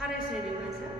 how do I say it in myself?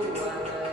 Uruguay.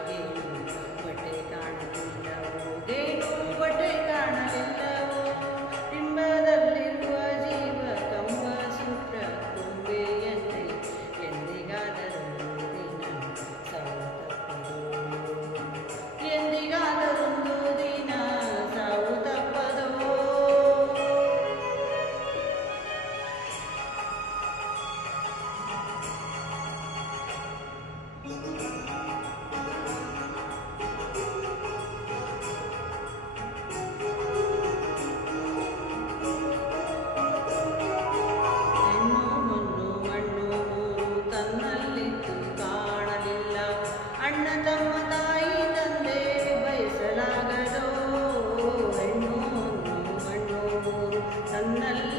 una